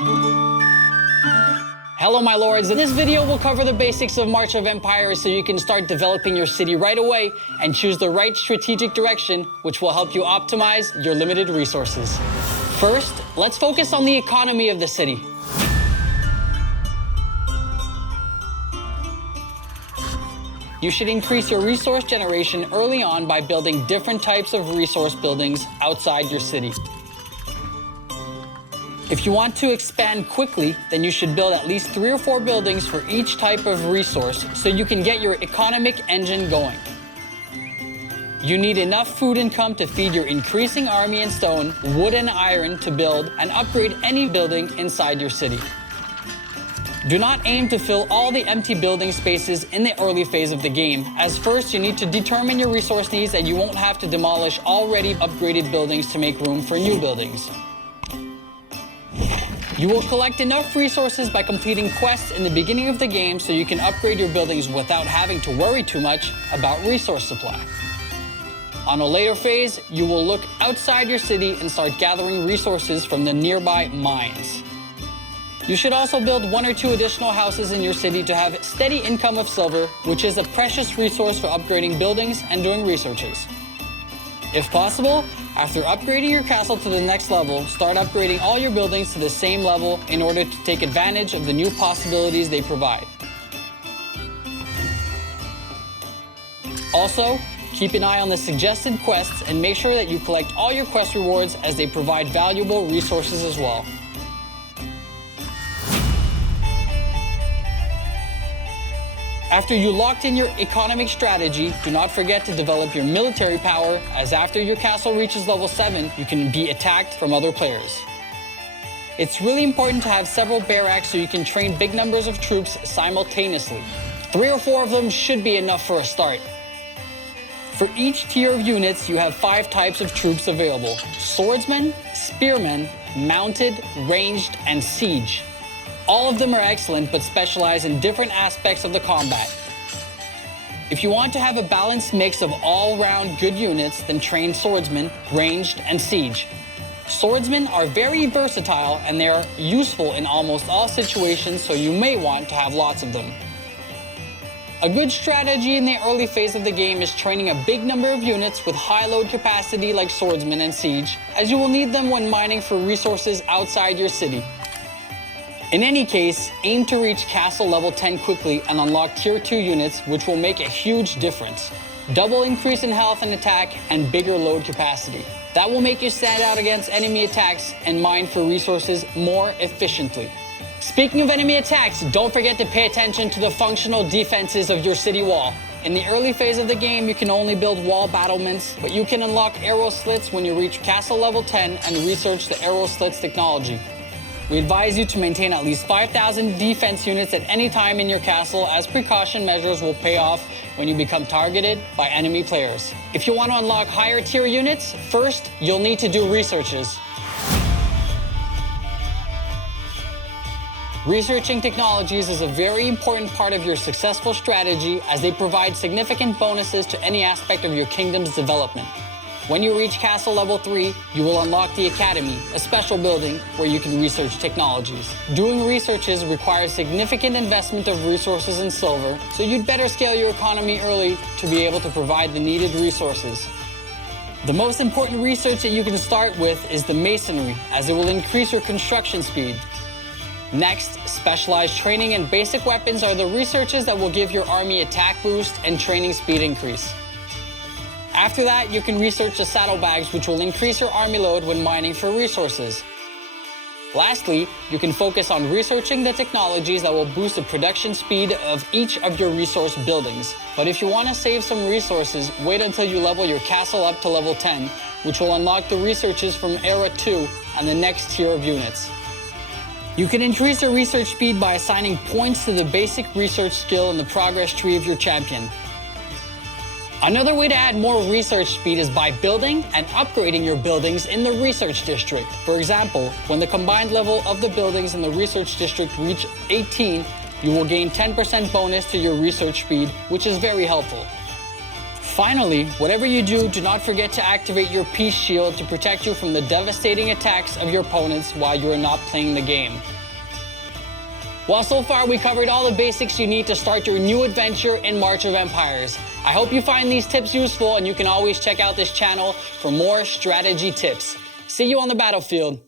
Hello my lords, in this video we'll cover the basics of March of Empires so you can start developing your city right away and choose the right strategic direction which will help you optimize your limited resources. First, let's focus on the economy of the city. You should increase your resource generation early on by building different types of resource buildings outside your city. If you want to expand quickly, then you should build at least 3 or 4 buildings for each type of resource so you can get your economic engine going. You need enough food income to feed your increasing army and stone, wood and iron to build and upgrade any building inside your city. Do not aim to fill all the empty building spaces in the early phase of the game, as first you need to determine your resource needs that you won't have to demolish already upgraded buildings to make room for new buildings. You will collect enough resources by completing quests in the beginning of the game so you can upgrade your buildings without having to worry too much about resource supply. On a later phase, you will look outside your city and start gathering resources from the nearby mines. You should also build 1 or 2 additional houses in your city to have steady income of silver, which is a precious resource for upgrading buildings and doing researches. If possible, after upgrading your castle to the next level, start upgrading all your buildings to the same level in order to take advantage of the new possibilities they provide. Also, keep an eye on the suggested quests and make sure that you collect all your quest rewards as they provide valuable resources as well. After you locked in your economic strategy, do not forget to develop your military power, as after your castle reaches level 7, you can be attacked from other players. It's really important to have several barracks so you can train big numbers of troops simultaneously. 3 or 4 of them should be enough for a start. For each tier of units, you have 5 types of troops available: swordsmen, spearmen, mounted, ranged, and siege. All of them are excellent, but specialize in different aspects of the combat. If you want to have a balanced mix of all-round good units, then train swordsmen, ranged, and siege. Swordsmen are very versatile and they are useful in almost all situations, so you may want to have lots of them. A good strategy in the early phase of the game is training a big number of units with high load capacity like swordsmen and siege, as you will need them when mining for resources outside your city. In any case, aim to reach castle level 10 quickly and unlock tier 2 units, which will make a huge difference. Double increase in health and attack and bigger load capacity. That will make you stand out against enemy attacks and mine for resources more efficiently. Speaking of enemy attacks, don't forget to pay attention to the functional defenses of your city wall. In the early phase of the game, you can only build wall battlements, but you can unlock arrow slits when you reach castle level 10 and research the arrow slits technology. We advise you to maintain at least 5,000 defense units at any time in your castle, as precaution measures will pay off when you become targeted by enemy players. If you want to unlock higher tier units, first you'll need to do researches. Researching technologies is a very important part of your successful strategy, as they provide significant bonuses to any aspect of your kingdom's development. When you reach castle level 3, you will unlock the Academy, a special building where you can research technologies. Doing researches requires significant investment of resources and silver, so you'd better scale your economy early to be able to provide the needed resources. The most important research that you can start with is the masonry, as it will increase your construction speed. Next, specialized training and basic weapons are the researches that will give your army attack boost and training speed increase. After that, you can research the saddlebags, which will increase your army load when mining for resources. Lastly, you can focus on researching the technologies that will boost the production speed of each of your resource buildings. But if you want to save some resources, wait until you level your castle up to level 10, which will unlock the researches from Era 2 and the next tier of units. You can increase your research speed by assigning points to the basic research skill in the progress tree of your champion. Another way to add more research speed is by building and upgrading your buildings in the research district. For example, when the combined level of the buildings in the research district reach 18, you will gain 10% bonus to your research speed, which is very helpful. Finally, whatever you do, do not forget to activate your Peace Shield to protect you from the devastating attacks of your opponents while you are not playing the game. Well, so far we covered all the basics you need to start your new adventure in March of Empires. I hope you find these tips useful, and you can always check out this channel for more strategy tips. See you on the battlefield.